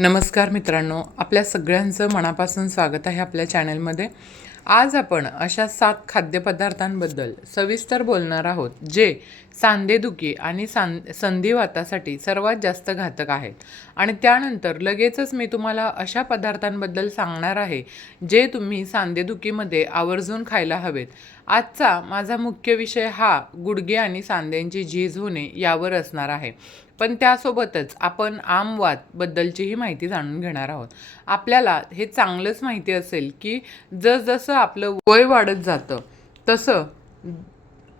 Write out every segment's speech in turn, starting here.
नमस्कार मित्रांनो, आपल्या सगळ्यांचं मनापासून स्वागत आहे आपल्या चॅनलमध्ये. आज आपण अशा 7 खाद्यपदार्थांबद्दल सविस्तर बोलणार आहोत जे सांधेदुखी आणि संधिवातासाठी सर्वात जास्त घातक आहेत. आणि त्यानंतर लगेचच मी तुम्हाला अशा पदार्थांबद्दल सांगणार आहे जे तुम्ही सांधेदुखीमध्ये आवर्जून खायला हवेत. आजचा माझा मुख्य विषय हा गुडघे आणि सांध्यांची झीज होणे यावर असणार आहे. पण त्यासोबतच आपण आमवातबद्दलचीही माहिती जाणून घेणार आहोत. आपल्याला हे चांगलंच माहिती असेल की जसजसं आपलं वय वाढत जातं तसं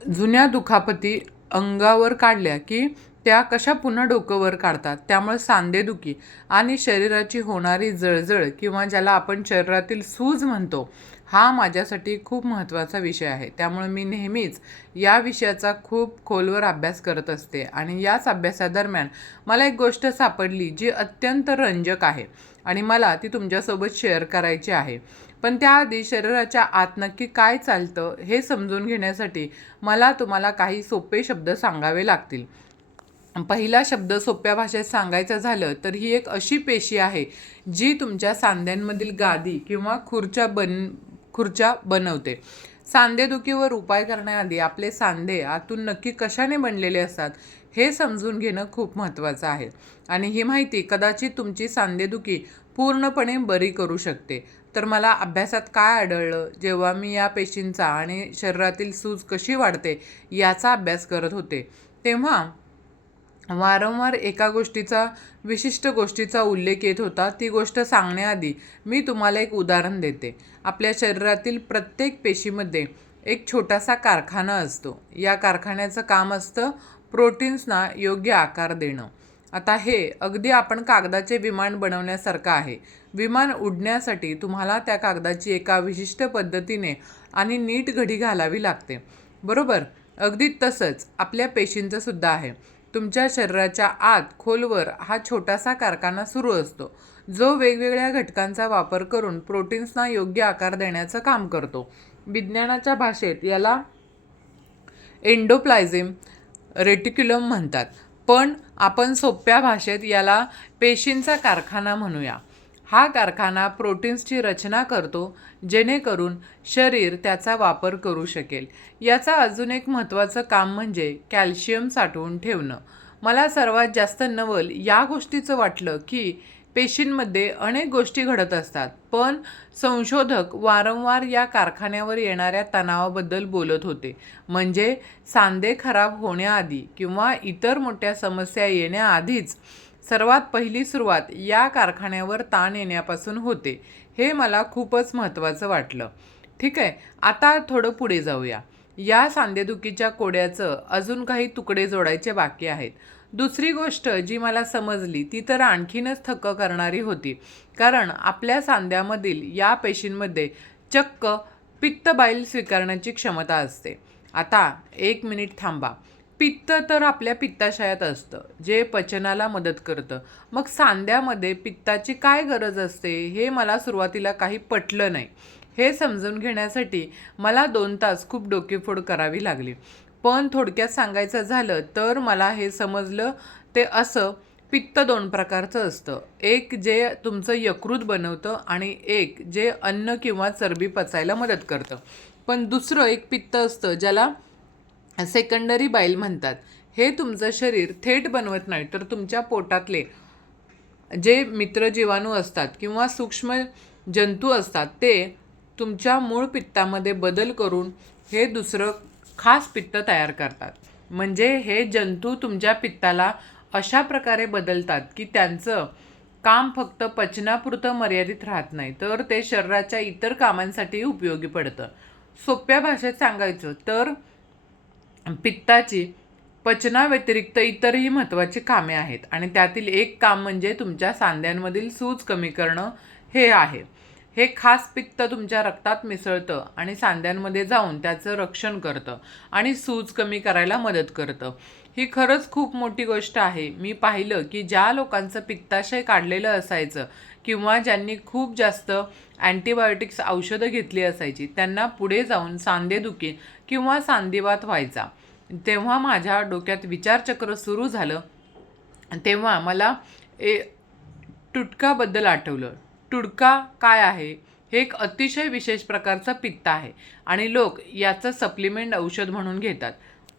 जुन्या दुखापती अंगावर काढल्या की त्या कशा पुन्हा डोकं वर काढतात. त्यामुळे सांधेदुखी आणि शरीराची होणारी जळजळ किंवा ज्याला आपण शरीरातील सूज म्हणतो, हा माझ्यासाठी खूप महत्त्वाचा विषय आहे. त्यामुळे मी नेहमीच या विषयाचा खूप खोलवर अभ्यास करत असते आणि याच अभ्यासादरम्यान मला एक गोष्ट सापडली जी अत्यंत रंजक आहे आणि मला ती तुमच्यासोबत शेअर करायची आहे. पण त्याआधी शरीराच्या आत नक्की काय चालतं हे समजून घेण्यासाठी मला तुम्हाला काही सोपे शब्द सांगावे लागतील. पहिला शब्द सोप्या भाषेत सांगायचं झालं तर ही एक अशी पेशी आहे जी तुमच्या सांध्यांमधील गादी किंवा खुर्च्या बनवते. सांधेदुखीवर उपाय करण्याआधी आपले सांधे आतून नक्की कशाने बनलेले असतात हे समजून घेणं खूप महत्त्वाचं आहे. आणि ही माहिती कदाचित तुमची सांधेदुखी पूर्णपणे बरी करू शकते. तर मला अभ्यासात काय आढळलं जेव्हा मी या पेशींचा आणि शरीरातील सूज कशी वाढते याचा अभ्यास करत होते, तेव्हा वारंवार एका विशिष्ट गोष्टीचा उल्लेख येत होता. ती गोष्ट सांगण्याआधी मी तुम्हाला एक उदाहरण देते. आपल्या शरीरातील प्रत्येक पेशीमध्ये एक छोटासा कारखाना असतो. या कारखान्याचं काम असतं प्रोटीन्सना योग्य आकार देणं. आता हे अगदी आपण कागदाचे विमान बनवण्यासारखं आहे. विमान उडण्यासाठी तुम्हाला त्या कागदाची एका विशिष्ट पद्धतीने आणि नीट घडी घालावी लागते, बरोबर? अगदी तसंच आपल्या पेशींचं सुद्धा आहे. तुमच्या शरीराच्या आत खोलवर हा छोटासा कारखाना सुरू असतो जो वेगवेगळ्या घटकांचा वापर करून प्रोटीन्सना योग्य आकार देण्याचं काम करतो. विज्ञानाच्या भाषेत याला एंडोप्लाझ्म रेटिक्युलम म्हणतात, पण आपण सोप्या भाषेत याला पेशींचा कारखाना म्हणूया. हा कारखाना प्रोटीन्सची रचना करतो जेणेकरून शरीर त्याचा वापर करू शकेल. याचा अजून एक महत्त्वाचं काम म्हणजे कॅल्शियम साठवून ठेवणं. मला सर्वात जास्त नवल या गोष्टीचं वाटलं की पेशींमध्ये अनेक गोष्टी घडत असतात, पण संशोधक वारंवार या कारखान्यावर येणाऱ्या तणावाबद्दल बोलत होते. म्हणजे सांधे खराब होण्याआधी किंवा इतर मोठ्या समस्या येण्याआधीच सर्वात पहिली सुरुवात या कारखान्यावर ताण येण्यापासून होते. हे मला खूपच महत्त्वाचं वाटलं. ठीक आहे, आता थोडं पुढे जाऊया. या सांधेदुखीच्या कोड्याचं अजून काही तुकडे जोडायचे बाकी आहेत. दुसरी गोष्ट जी मला समजली ती तर आणखीनच थक्क करणारी होती, कारण आपल्या सांध्यामधील या पेशींमध्ये चक्क पित्तबाईल स्वीकारण्याची क्षमता असते. आता 1 मिनिट थांबा. पित्त तर आपल्या पित्ताशयात असतं जे पचनाला मदत करतं. मग सांध्यामध्ये पित्ताची काय गरज असते हे मला सुरुवातीला काही पटलं नाही. हे समजून घेण्यासाठी मला 2 तास खूप डोकेफोड करावी लागली. पण थोडक्यात सांगायचं झालं तर मला हे समजलं ते असं: पित्त 2 प्रकारचं असतं. एक जे तुमचं यकृत बनवतं आणि एक जे अन्न किंवा चरबी पचायला मदत करतं. पण दुसरं एक पित्त असतं ज्याला सेकंडरी बाईल म्हणतात. हे तुमचं शरीर थेट बनवत नाही, तर तुमच्या पोटातले जे मित्र जीवाणू असतात किंवा सूक्ष्म जंतू असतात ते तुमच्या मूळ पित्तामध्ये बदल करून हे दुसरं खास पित्त तयार करतात. म्हणजे हे जंतू तुमच्या पित्ताला अशा प्रकारे बदलतात की त्यांचं काम फक्त पचनापुरतं मर्यादित राहत नाही, तर ते शरीराच्या इतर कामांसाठी उपयोगी पडतं. सोप्या भाषेत सांगायचं तर पित्ताची पचनाव्यतिरिक्त इतरही महत्त्वाची कामे आहेत आणि त्यातील एक काम म्हणजे तुमच्या सांध्यांमधील सूज कमी करणं हे आहे. हे खास पित्त तुमच्या रक्तात मिसळतं आणि सांध्यांमध्ये जाऊन त्याचं रक्षण करतं आणि सूज कमी करायला मदत करतं. ही खरंच खूप मोठी गोष्ट आहे. मी पाहिलं की ज्या लोकांचं पित्ताशय काढलेलं असायचं किंवा ज्यांनी खूप जास्त अँटीबायोटिक्स औषधं घेतली असायची त्यांना पुढे जाऊन सांधेदुखी किंवा सांधिवात व्हायचा. तेव्हा माझ्या डोक्यात विचारचक्र सुरू झालं. तेव्हा मला तुडकाबद्दल आठवलं. तुडका काय आहे? हे एक अतिशय विशेष प्रकारचं पित्त आहे आणि लोक याचं सप्लिमेंट औषध म्हणून घेतात.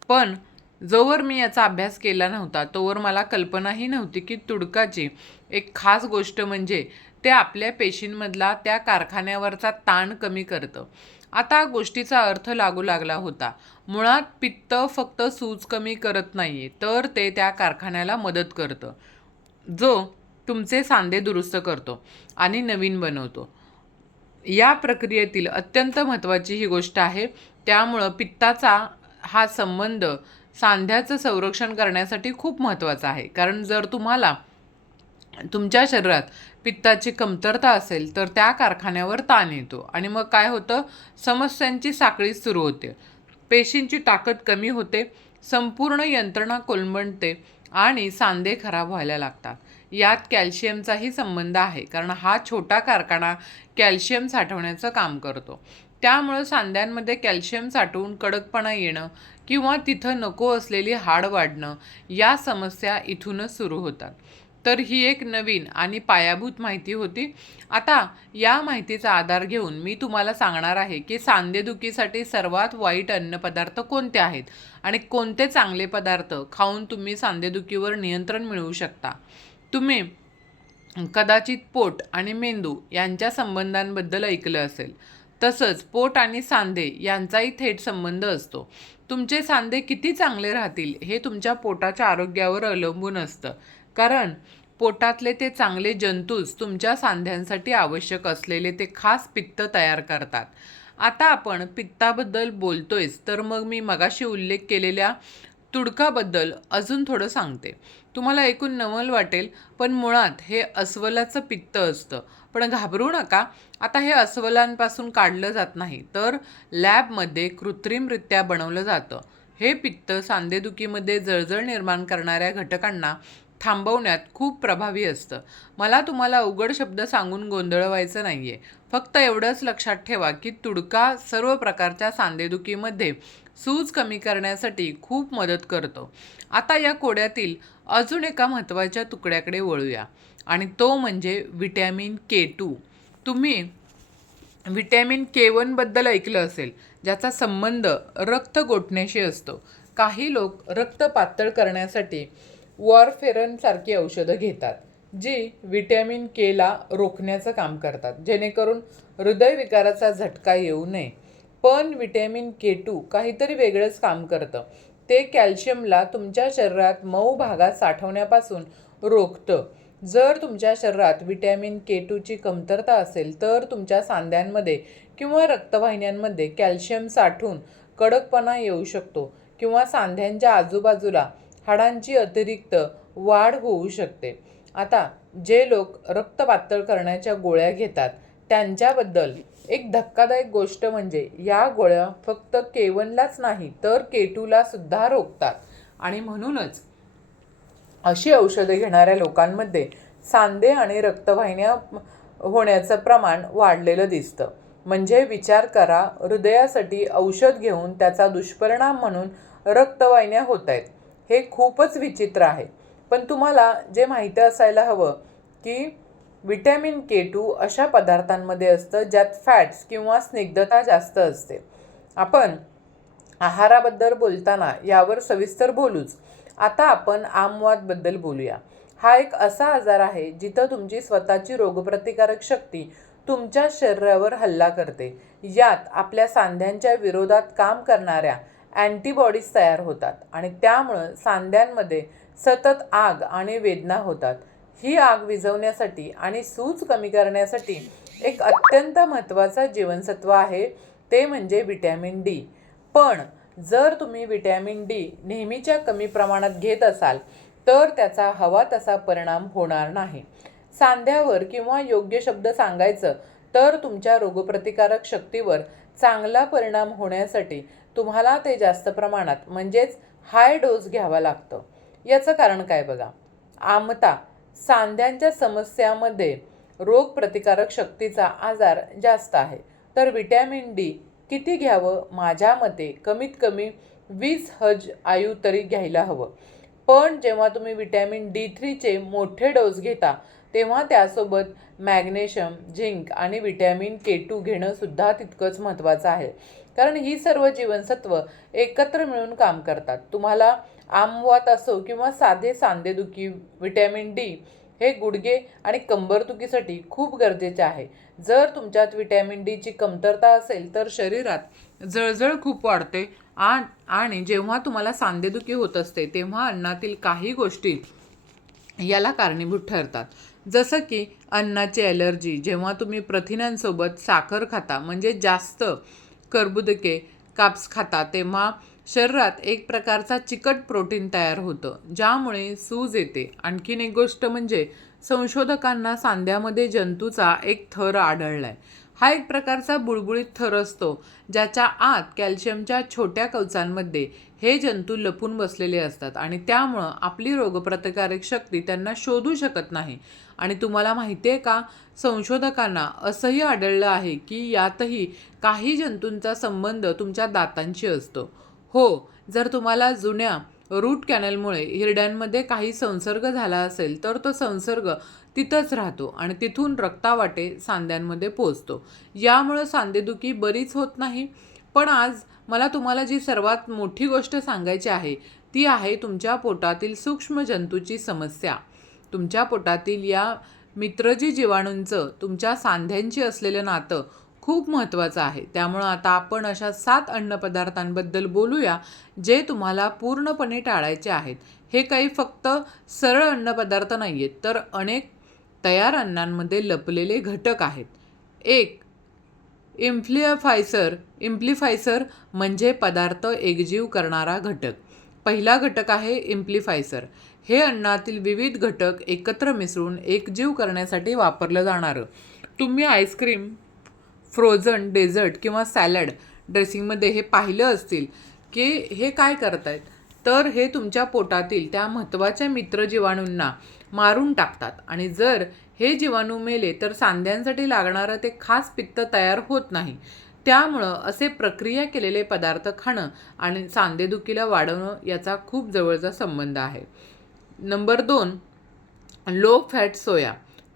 पण जोवर मी याचा अभ्यास केला नव्हता तोवर मला कल्पनाही नव्हती की तुडकाची एक खास गोष्ट म्हणजे ते आपल्या पेशींमधला त्या कारखान्यावरचा ताण कमी करतं. आता गोष्टीचा अर्थ लागू लागला होता. मुळात पित्त फक्त सूज कमी करत नाहीये, तर ते त्या कारखान्याला मदत करतं जो तुमचे सांधे दुरुस्त करतो आणि नवीन बनवतो. या प्रक्रियेतील अत्यंत महत्त्वाची ही गोष्ट आहे. त्यामुळं पित्ताचा हा संबंध सांध्याचं संरक्षण करण्यासाठी खूप महत्त्वाचा आहे. कारण जर तुम्हाला तुमच्या शरीरात पित्ताची कमतरता असेल तर त्या कारखान्यावर ताण येतो आणि मग काय होतं, समस्यांची साखळी सुरू होते. पेशींची ताकद कमी होते, संपूर्ण यंत्रणा कोलमडते आणि सांधे खराब व्हायला लागतात. यात कॅल्शियमचाही संबंध आहे, कारण हा छोटा कारखाना कॅल्शियम साठवण्याचं काम करतो. त्यामुळं सांध्यांमध्ये कॅल्शियम साठवून कडकपणा येणं किंवा तिथं नको असलेली हाड वाढणं या समस्या इथूनच सुरू होतात. तर ही एक नवीन आणि पायाभूत माहिती होती. आता या माहितीचा आधार घेऊन मी तुम्हाला सांगणार आहे की सांधेदुखीसाठी सर्वात वाईट अन्नपदार्थ कोणते आहेत आणि कोणते चांगले पदार्थ खाऊन तुम्ही सांधेदुखीवर नियंत्रण मिळवू शकता. तुम्ही कदाचित पोट आणि मेंदू यांच्या संबंधांबद्दल ऐकलं असेल. तसंच पोट आणि सांधे यांचाही थेट संबंध असतो. तुमचे सांधे किती चांगले राहतील हे तुमच्या पोटाच्या आरोग्यावर अवलंबून असतं, कारण पोटातले ते चांगले जंतूच तुमच्या सांध्यांसाठी आवश्यक असलेले ते खास पित्त तयार करतात. आता आपण पित्ताबद्दल बोलतोयच, तर मग मी मगाशी उल्लेख केलेल्या तुडकाबद्दल अजून थोडं सांगते. तुम्हाला ऐकून नवल वाटेल, पण मुळात हे अस्वलाचं पित्त असतं. पण घाबरू नका, आता हे अस्वलांपासून काढलं जात नाही, तर लॅबमध्ये कृत्रिमरित्या बनवलं जातं. हे पित्त सांधेदुखीमध्ये जळजळ निर्माण करणाऱ्या घटकांना थांबवण्यात खूप प्रभावी असतं. मला तुम्हाला अवघड शब्द सांगून गोंधळवायचं नाही आहे. फक्त एवढंच लक्षात ठेवा की तुडका सर्व प्रकारच्या सांधेदुखीमध्ये सूज कमी करण्यासाठी खूप मदत करतो. आता या कोड्यातील अजून एका महत्त्वाच्या तुकड्याकडे वळूया आणि तो म्हणजे विटॅमिन K2. तुम्ही विटॅमिन K1बद्दल ऐकलं असेल, ज्याचा संबंध रक्त गोठण्याशी असतो. काही लोक रक्त पातळ करण्यासाठी वॉरफेरनसारखी औषधं घेतात, जी विटॅमिन Kला रोखण्याचं काम करतात, जेणेकरून हृदयविकाराचा झटका येऊ नये. पण विटॅमिन K2 काहीतरी वेगळंच काम करतं. ते कॅल्शियमला तुमच्या शरीरात मऊ भागात साठवण्यापासून रोखतं. जर तुमच्या शरीरात विटॅमिन K2ची कमतरता असेल तर तुमच्या सांध्यांमध्ये किंवा रक्तवाहिन्यांमध्ये कॅल्शियम साठून कडकपणा येऊ शकतो किंवा सांध्यांच्या आजूबाजूला हाडांची अतिरिक्त वाढ होऊ शकते. आता जे लोक रक्त पातळ करण्याच्या गोळ्या घेतात त्यांच्याबद्दल एक धक्कादायक गोष्ट म्हणजे या गोळ्या फक्त K1लाच नाही तर K2ला सुद्धा रोखतात आणि म्हणूनच अशी औषधे घेणाऱ्या लोकांमध्ये सांधे आणि रक्तवाहिन्या होण्याचं प्रमाण वाढलेलं दिसतं. म्हणजे विचार करा, हृदयासाठी औषध घेऊन त्याचा दुष्परिणाम म्हणून रक्तवाहिन्या होत आहेत. हे खूपच विचित्र आहे. पण तुम्हाला जे माहिती असायला हवं की विटॅमिन K2 अशा पदार्थांमध्ये असतं ज्यात फॅट्स किंवा स्निग्धता जास्त असते. आपण आहाराबद्दल बोलताना यावर सविस्तर बोलूच. आता आपण आमवादबद्दल बोलूया. हा एक असा आजार आहे जिथं तुमची स्वतःची रोगप्रतिकारक शक्ती तुमच्या शरीरावर हल्ला करते. यात आपल्या सांध्यांच्या विरोधात काम करणाऱ्या अँटीबॉडीज तयार होतात आणि त्यामुळं सांध्यांमध्ये सतत आग आणि वेदना होतात. ही आग विझवण्यासाठी आणि सूज कमी करण्यासाठी एक अत्यंत महत्त्वाचा जीवनसत्व आहे, ते म्हणजे विटॅमिन D. पण जर तुम्ही विटॅमिन D नेहमीच्या कमी प्रमाणात घेत असाल तर त्याचा हवा तसा परिणाम होणार नाही. सांध्यावर किंवा योग्य शब्द सांगायचं तर तुमच्या रोगप्रतिकारक शक्तीवर चांगला परिणाम होण्यासाठी तुम्हाला ते जास्त प्रमाणात म्हणजेच हाय डोस घ्यावा लागतं. याचं कारण काय बघा. आमता सांध्यांच्या समस्यामध्ये रोगप्रतिकारक शक्तीचा आजार जास्त आहे, तर विटॅमिन D किती घ्यावं? माझ्या मते कमीत कमी 20 हज आयु तरी घ्यायला हवं. पण जेव्हा तुम्ही विटॅमिन D3चे मोठे डोस घेता तेव्हा त्यासोबत मॅग्नेशियम, झिंक आणि व्हिटॅमिन K2 घेणं सुद्धा तितकंच महत्त्वाचं आहे. कारण ही सर्व जीवनसत्व एकत्र मिळून काम करतात. तुम्हाला आमवात असो किंवा साधे सांधेदुखी, व्हिटॅमिन D हे गुडघे आणि कंबरदुखीसाठी खूप गरजेचे आहे. जर तुमच्यात व्हिटॅमिन Dची कमतरता असेल तर शरीरात जळजळ खूप वाढते आणि जेव्हा तुम्हाला सांधेदुखी होत असते तेव्हा अन्नातील काही गोष्टी याला कारणीभूत ठरतात. जसं की अन्नाची ॲलर्जी. जेव्हा तुम्ही प्रथिनांसोबत साखर खाता म्हणजे जास्त कर्बोदके, कार्ब्स खाता तेव्हा शरीरात एक प्रकारचा चिकट प्रोटीन तयार होतं, ज्यामुळे सूज येते. आणखीन एक गोष्ट म्हणजे संशोधकांना सांध्यामध्ये जंतूचा एक थर आढळला आहे. हा एक प्रकारचा बुळबुळीत थर असतो, ज्याच्या आत कॅल्शियमच्या छोट्या कवचांमध्ये हे जंतू लपून बसलेले असतात आणि त्यामुळं आपली रोगप्रतिकारक शक्ती त्यांना शोधू शकत नाही. आणि तुम्हाला माहिती आहे का, संशोधकांना असंही आढळलं आहे की यातही काही जंतूंचा संबंध तुमच्या दातांशी असतो. हो, जर तुम्हाला जुन्या रूट कॅनलमुळे हिरड्यांमध्ये काही संसर्ग झाला असेल तर तो संसर्ग तिथंच राहतो आणि तिथून रक्तावाटे सांध्यांमध्ये पोचतो. यामुळं सांधेदुखी बरीच होत नाही. पण आज मला तुम्हाला जी सर्वात मोठी गोष्ट सांगायची आहे ती आहे तुमच्या पोटातील सूक्ष्म जंतूची समस्या. तुमच्या पोटातील या मित्रजी जीवाणूंचं तुमच्या सांध्यांची असलेलं नातं खूप महत्त्वाचं आहे. त्यामुळं आता आपण अशा 7 अन्नपदार्थांबद्दल बोलूया जे तुम्हाला पूर्णपणे टाळायचे आहेत. हे काही फक्त सरळ अन्नपदार्थ नाही आहेत, तर अनेक तयार अन्नांमध्ये लपलेले घटक आहेत. 1. इम्प्लिफायसर म्हणजे पदार्थ एकजीव करणारा घटक. पहिला घटक आहे इम्प्लिफायसर. हे अन्नातील विविध घटक एकत्र मिसळून एकजीव करण्यासाठी वापरलं जाणारं. तुम्ही आईस्क्रीम, फ्रोझन डेझर्ट किंवा सॅलड ड्रेसिंगमध्ये हे पाहिलं असतील की हे काय करतायत, तर हे तुमच्या पोटातील त्या महत्त्वाच्या मित्रजीवाणूंना मारून टाकतात आणि जर हे जीवाणू मेले तर सांध्यांसाठी लागणारं ते खास पित्त तयार होत नाही. त्यामुळं असे प्रक्रिया केलेले पदार्थ खाणं आणि सांधेदुखीला वाढवणं याचा खूप जवळचा संबंध आहे. Number 2. Low fat soya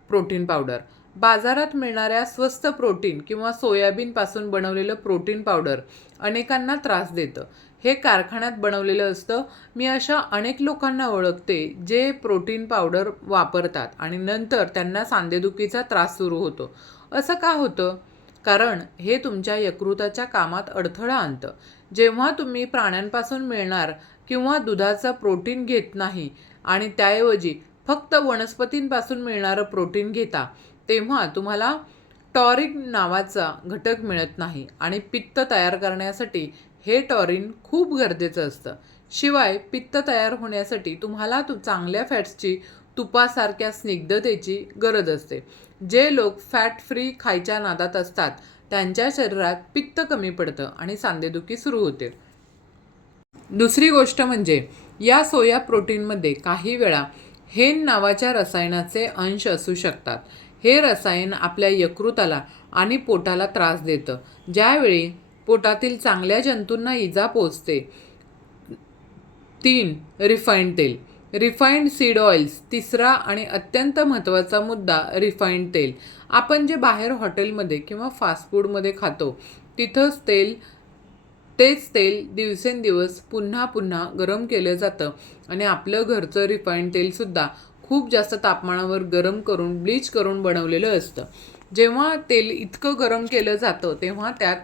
protein powder. बाजारात मिळणाऱ्या स्वस्त प्रोटीन किंवा सोयाबीनपासून बनवलेलं प्रोटीन पावडर अनेकांना त्रास देतं. हे कारखान्यात बनवलेलं असतं. मी अशा अनेक लोकांना ओळखते जे प्रोटीन पावडर वापरतात आणि नंतर त्यांना सांधेदुखीचा त्रास सुरू होतो. असं का होतं? कारण हे तुमच्या यकृताच्या कामात अडथळा आणतं. जेव्हा तुम्ही प्राण्यांपासून मिळणार किंवा दुधाचं प्रोटीन घेत नाही आणि त्याऐवजी फक्त वनस्पतींपासून मिळणारं प्रोटीन घेता, तेव्हा तुम्हाला टॉरिन नावाचा घटक मिळत नाही आणि पित्त तयार करण्यासाठी हे टॉरिन खूप गरजेचं असतं. शिवाय पित्त तयार होण्यासाठी तुम्हाला चांगल्या फॅट्सची, तुपासारख्या स्निग्धतेची गरज असते. जे लोक फॅट फ्री खायच्या नादात असतात त्यांच्या शरीरात पित्त कमी पडतं आणि सांधेदुखी सुरू होते. दुसरी गोष्ट म्हणजे या सोया प्रोटीनमध्ये काही वेळा हेन नावाच्या रसायनाचे अंश असू शकतात. हे रसायन आपल्या यकृताला आणि पोटाला त्रास देतं. ज्यावेळी पोटातील चांगल्या जंतूंना इजा पोचते. 3. रिफाईंड तेल. Refined seed oils. तिसरा आणि अत्यंत महत्त्वाचा मुद्दा रिफाईंड तेल. आपण जे बाहेर हॉटेलमध्ये किंवा फास्ट फूडमध्ये खातो तेच तेल दिवसेंदिवस पुन्हा पुन्हा गरम केलं जातं आणि आपलं घरचं रिफाईंड तेलसुद्धा खूप जास्त तापमानावर गरम करून ब्लीच करून बनवलेलं असतं. जेव्हा तेल इतकं गरम केलं जातं तेव्हा त्यात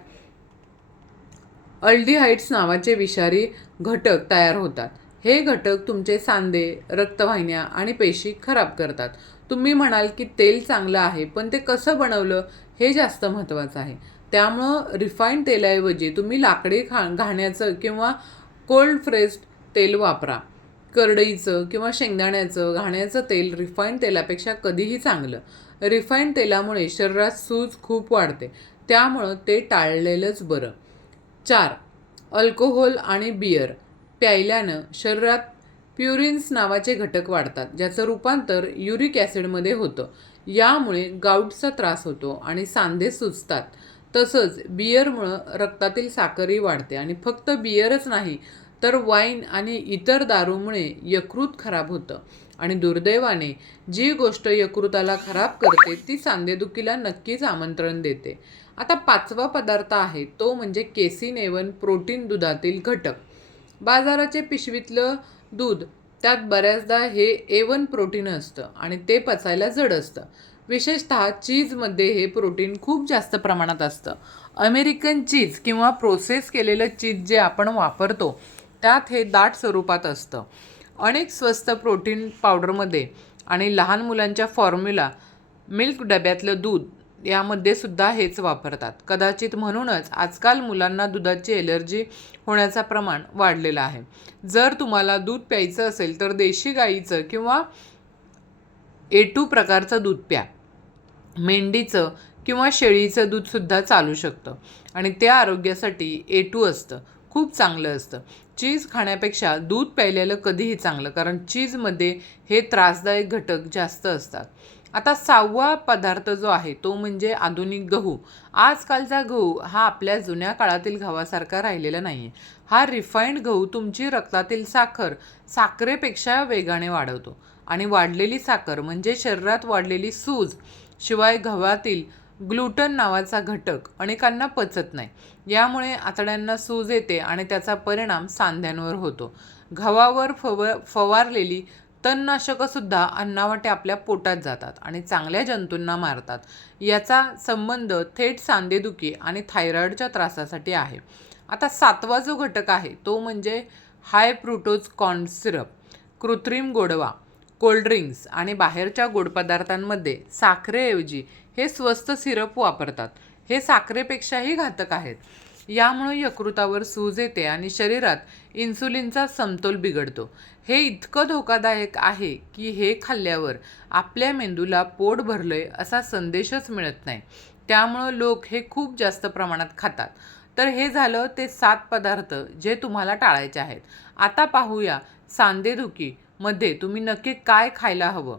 अल्डिहाइड्स नावाचे विषारी घटक तयार होतात. हे घटक तुमचे सांधे, रक्तवाहिन्या आणि पेशी खराब करतात. तुम्ही म्हणाल की तेल चांगलं आहे, पण ते कसं बनवलं हे जास्त महत्त्वाचं आहे. त्यामुळं रिफाईंड तेलाऐवजी तुम्ही लाकडी घाण्याचं किंवा कोल्ड फ्रेस्ड तेल वापरा. करडईचं किंवा शेंगदाण्याचं घाण्याचं तेल रिफाईंड तेलापेक्षा कधीही चांगलं. रिफाईंड तेलामुळे शरीरात सूज खूप वाढते, त्यामुळं ते टाळलेलंच बरं. 4. अल्कोहोल आणि बियर प्यायल्यानं शरीरात प्युरिन्स नावाचे घटक वाढतात, ज्याचं रूपांतर युरिक ॲसिडमध्ये होतं. यामुळे गाऊटचा त्रास होतो आणि सांधे सुजतात. तसंच बियरमुळं रक्तातील साखरही वाढते आणि फक्त बियरच नाही तर वाईन आणि इतर दारूमुळे यकृत खराब होतं आणि दुर्दैवाने जी गोष्ट यकृताला खराब करते ती सांधेदुखीला नक्कीच आमंत्रण देते. आता 5वा पदार्थ आहे तो म्हणजे केसिन A1 प्रोटीन दुधातील घटक. बाजाराचे पिशवीतलं दूध त्यात बऱ्याचदा हे A1 प्रोटीन असतं आणि ते पचायला जड असतं. विशेषतः चीजमध्ये हे प्रोटीन खूप जास्त प्रमाणात असतं. अमेरिकन चीज किंवा प्रोसेस केलेलं चीज जे आपण वापरतो त्यात हे दाट स्वरूपात असतं. अनेक स्वस्त प्रोटीन पावडरमध्ये आणि लहान मुलांच्या फॉर्म्युला मिल्क डब्यातलं दूध यामध्ये सुद्धा हेच वापरतात. कदाचित म्हणूनच आजकाल मुलांना दुधाची ॲलर्जी होण्याचं प्रमाण वाढलेलं आहे. जर तुम्हाला दूध प्यायचं असेल तर देशी गाईचं किंवा A2 प्रकारचं दूध प्या. मेंढीचं किंवा शेळीचं दूधसुद्धा चालू शकतं आणि ते आरोग्यासाठी A2 असतं, खूप चांगलं असतं. चीज खाण्यापेक्षा दूध प्यायलेलं कधीही चांगलं, कारण चीजमध्ये हे त्रासदायक घटक जास्त असतात. आता 6वा पदार्थ जो आहे तो म्हणजे आधुनिक गहू. आजकालचा गहू हा आपल्या जुन्या काळातील गव्हासारखा राहिलेला नाही आहे. हा रिफाईंड गहू तुमची रक्तातील साखर साखरेपेक्षा वेगाने वाढवतो आणि वाढलेली साखर म्हणजे शरीरात वाढलेली सूज. शिवाय गव्हातील ग्लुटन नावाचा घटक अनेकांना पचत नाही. यामुळे आतड्यांना सूज येते आणि त्याचा परिणाम सांध्यांवर होतो. गव्हावर फवारलेली तणनाशकंसुद्धा अन्नावाटे आपल्या पोटात जातात आणि चांगल्या जंतूंना मारतात. याचा संबंध थेट सांधेदुखी आणि थायरॉईडच्या त्रासासाठी आहे. आता 7वा जो घटक आहे तो म्हणजे हाय फ्रुक्टोज कॉर्न सिरप. कृत्रिम गोडवा, कोल्ड्रिंक्स आणि बाहेरच्या गोड पदार्थांमध्ये साखरेऐवजी हे स्वस्त सिरप वापरतात. हे साखरेपेक्षाही घातक आहेत. यामुळे यकृतावर सूज येते आणि शरीरात इन्सुलिनचा समतोल बिघडतो. हे इतकं धोकादायक आहे की हे खाल्ल्यावर आपल्या मेंदूला पोट भरलंय असा संदेशच मिळत नाही. त्यामुळं लोक हे खूप जास्त प्रमाणात खातात. तर हे झालं ते 7 पदार्थ जे तुम्हाला टाळायचे आहेत. आता पाहूया सांधेदुखीमध्ये तुम्ही नक्की काय खायला हवं.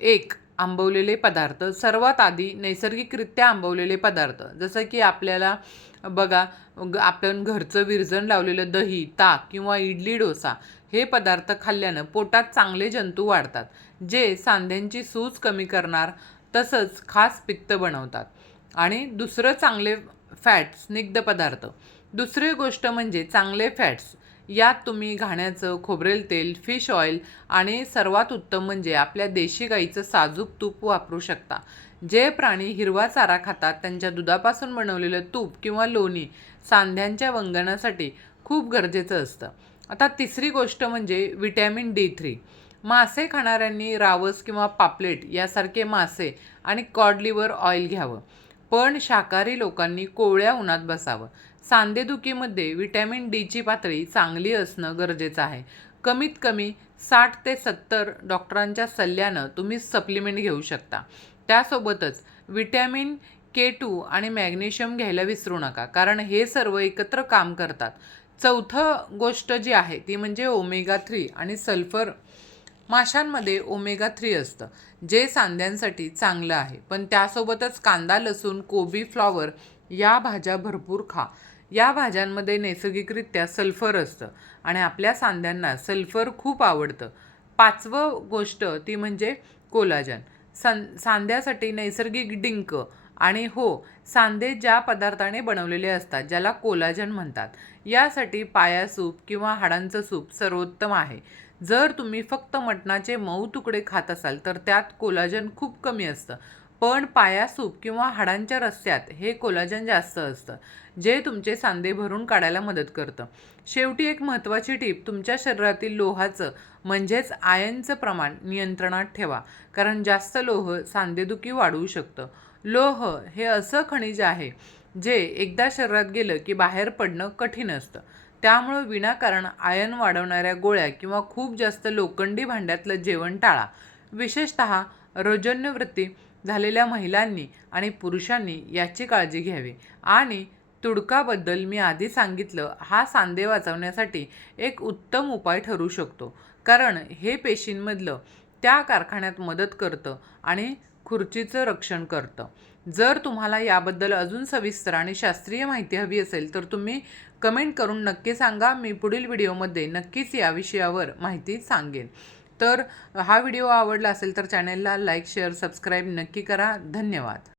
1. आंबवलेले पदार्थ. सर्वात आधी नैसर्गिकरित्या आंबवलेले पदार्थ, जसं की आपल्याला बघा आपण घरचं विरजण लावलेलं दही, ताक किंवा इडली डोसा हे पदार्थ खाल्ल्यानं पोटात चांगले जंतू वाढतात जे सांध्यांची सूज कमी करणार, तसंच खास पित्त बनवतात. आणि दुसरं चांगले फॅट्स, स्निग्ध पदार्थ. दुसरी गोष्ट म्हणजे चांगले फॅट्स. यात तुम्ही घाण्याचं खोबरेल तेल, फिश ऑइल आणि सर्वात उत्तम म्हणजे आपल्या देशी गाईचं साजूक तूप वापरू शकता. जे प्राणी हिरवा चारा खातात त्यांच्या दुधापासून बनवलेलं तूप किंवा लोणी सांध्यांच्या वंगणासाठी खूप गरजेचं असतं. आता तिसरी गोष्ट म्हणजे व्हिटॅमिन D3. मासे खाणाऱ्यांनी रावस किंवा पापलेट यासारखे मासे आणि कॉड लिव्हर ऑइल घ्यावं. पण शाकाहारी लोकांनी कोवळ्या उन्हात बसावं. सांधेदुखीमध्ये व्हिटॅमिन Dची पातळी चांगली असणं गरजेचं आहे. कमीत कमी 60 ते 70 डॉक्टरांच्या सल्ल्यानं तुम्ही सप्लिमेंट घेऊ शकता. त्यासोबतच व्हिटॅमिन K2 आणि मॅग्नेशियम घ्यायला विसरू नका, कारण हे सर्व एकत्र काम करतात. चौथं गोष्ट जी आहे ती म्हणजे ओमेगा 3 आणि सल्फर. माशांमध्ये ओमेगा 3 असतं जे सांध्यांसाठी चांगलं आहे. पण त्यासोबतच कांदा, लसूण, कोबी, फ्लॉवर या भाज्या भरपूर खा. या भाज्यांमध्ये नैसर्गिकरित्या सल्फर असतं आणि आपल्या सांध्यांना सल्फर खूप आवडतं. 5वं गोष्ट ती म्हणजे कोलाजन. सांध्यासाठी नैसर्गिक डिंक. आणि हो, सांधे ज्या पदार्थाने बनवलेले असतात ज्याला कोलाजन म्हणतात, यासाठी पाया सूप किंवा हाडांचं सूप सर्वोत्तम आहे. जर तुम्ही फक्त मटणाचे मऊ तुकडे खात असाल तर त्यात कोलाजन खूप कमी असतं. पण पाया सूप किंवा हाडांच्या रस्स्यात हे कोलाजन जास्त असतं, जे तुमचे सांधे भरून काढायला मदत करतं. शेवटी एक महत्त्वाची टीप, तुमच्या शरीरातील लोहाचं म्हणजेच आयर्नचं प्रमाण नियंत्रणात ठेवा, कारण जास्त लोह सांधेदुखी वाढवू शकतं. लोह हे असं खनिज आहे जे एकदा शरीरात गेलं की बाहेर पडणं कठीण असतं. त्यामुळं विनाकारण आयर्न वाढवणाऱ्या गोळ्या किंवा खूप जास्त लोखंडी भांड्यातलं जेवण टाळा. विशेषतः रजोनिवृत्ती झालेल्या महिलांनी आणि पुरुषांनी याची काळजी घ्यावी. आणि तुडकाबद्दल मी आधी सांगितलं, हा सांधे वाचवण्यासाठी एक उत्तम उपाय ठरू शकतो, कारण हे पेशींमधलं त्या कारखान्यात मदत करतं आणि खुर्चीचं रक्षण करतं. जर तुम्हाला याबद्दल अजून सविस्तर आणि शास्त्रीय माहिती हवी असेल तर तुम्ही कमेंट करून नक्की सांगा. मी पुढील व्हिडिओमध्ये नक्कीच या विषयावर माहिती सांगेन. तर हा व्हिडिओ आवडला असेल तर चॅनलला लाईक शेअर सबस्क्राईब नक्की करा. धन्यवाद.